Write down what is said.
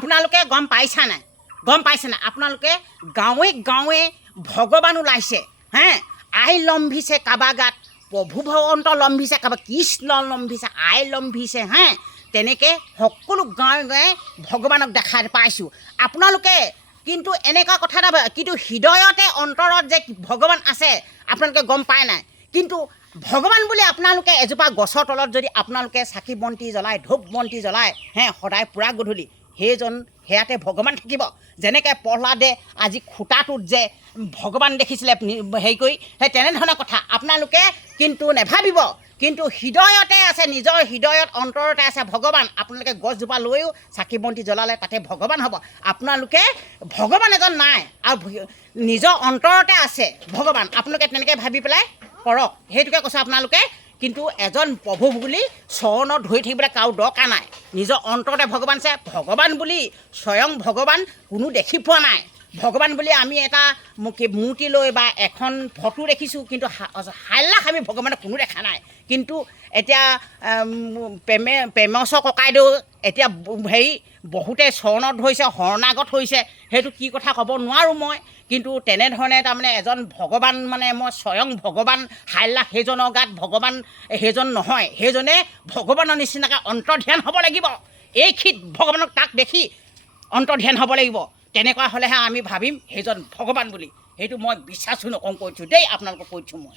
আপোনালোকে গম পাইছা নাই আপোনালোকে গাঁৱে গাঁৱে ভগৱান ওলাইছে হে আই লম্ভিছে কাৰোবাৰ গাত প্ৰভু ভগৱন্ত লম্ভিছে কাৰোবাৰ কৃষ্ণ লম্ভিছে আই লম্ভিছে হে তেনেকৈ সকলো গাঁৱে গাঁৱে ভগৱানক দেখা পাইছোঁ আপোনালোকে কিন্তু এনেকুৱা কথা এটা কিন্তু হৃদয়তে অন্তৰত যে ভগৱান আছে আপোনালোকে গম পায় নাই কিন্তু ভগৱান বুলি আপোনালোকে এজোপা গছৰ তলত যদি আপোনালোকে চাকি বন্তি জ্বলায় ধূপ বন্তি জ্বলায় সদায় পুৰা গধূলি সেইজন সেয়াতে ভগৱান থাকিব যেনেকৈ প্ৰহ্লাদে আজি খুটাটোত যে ভগৱান দেখিছিলে হেৰি কৰি সেই তেনেধৰণৰ কথা আপোনালোকে কিন্তু নেভাবিব কিন্তু হৃদয়তে আছে নিজৰ হৃদয়ত অন্তৰতে আছে ভগৱান আপোনালোকে গছজোপা লৈও চাকি বন্তি জ্বলালে তাতে ভগৱান হ'ব আপোনালোকে ভগৱান এজন নাই আৰু নিজৰ অন্তৰতে আছে ভগৱান আপোনালোকে তেনেকৈ ভাবি পেলাই কৰক সেইটোকে কৈছোঁ আপোনালোকে কিন্তু এজন প্ৰভু বুলি চৰণত ধৰি থাকিবলৈ কাৰো দৰকাৰ নাই নিজৰ অন্তৰতে ভগৱান আছে ভগৱান বুলি স্বয়ং ভগৱান কোনো দেখি পোৱা নাই ভগৱান বুলি আমি এটা মূৰ্তি লৈ বা এখন ফটো দেখিছোঁ কিন্তু হাইলাখ আমি ভগৱানক কোনো দেখা নাই কিন্তু এতিয়া প্ৰেমচৰ ককাইদেউ এতিয়া হেৰি বহুতে চৰণত ধৰিছে শৰণাগত হৈছে সেইটো কি কথা ক'ব নোৱাৰোঁ মই কিন্তু তেনেধৰণে তাৰমানে এজন ভগৱান মানে মই স্বয়ং ভগৱান হাইলাখ সেইজনৰ গাত ভগৱান সেইজন নহয় সেইজনে ভগৱানৰ নিচিনাকৈ অন্তৰ্ধান হ'ব লাগিব এইখিত ভগৱানক তাক দেখি অন্তৰ্ধান হ'ব লাগিব তেনেকুৱা হ'লেহে আমি ভাবিম সেইজন ভগৱান বুলি সেইটো মই বিশ্বাসো নকওঁ কৈছোঁ দেই আপোনালোকক কৈছোঁ মই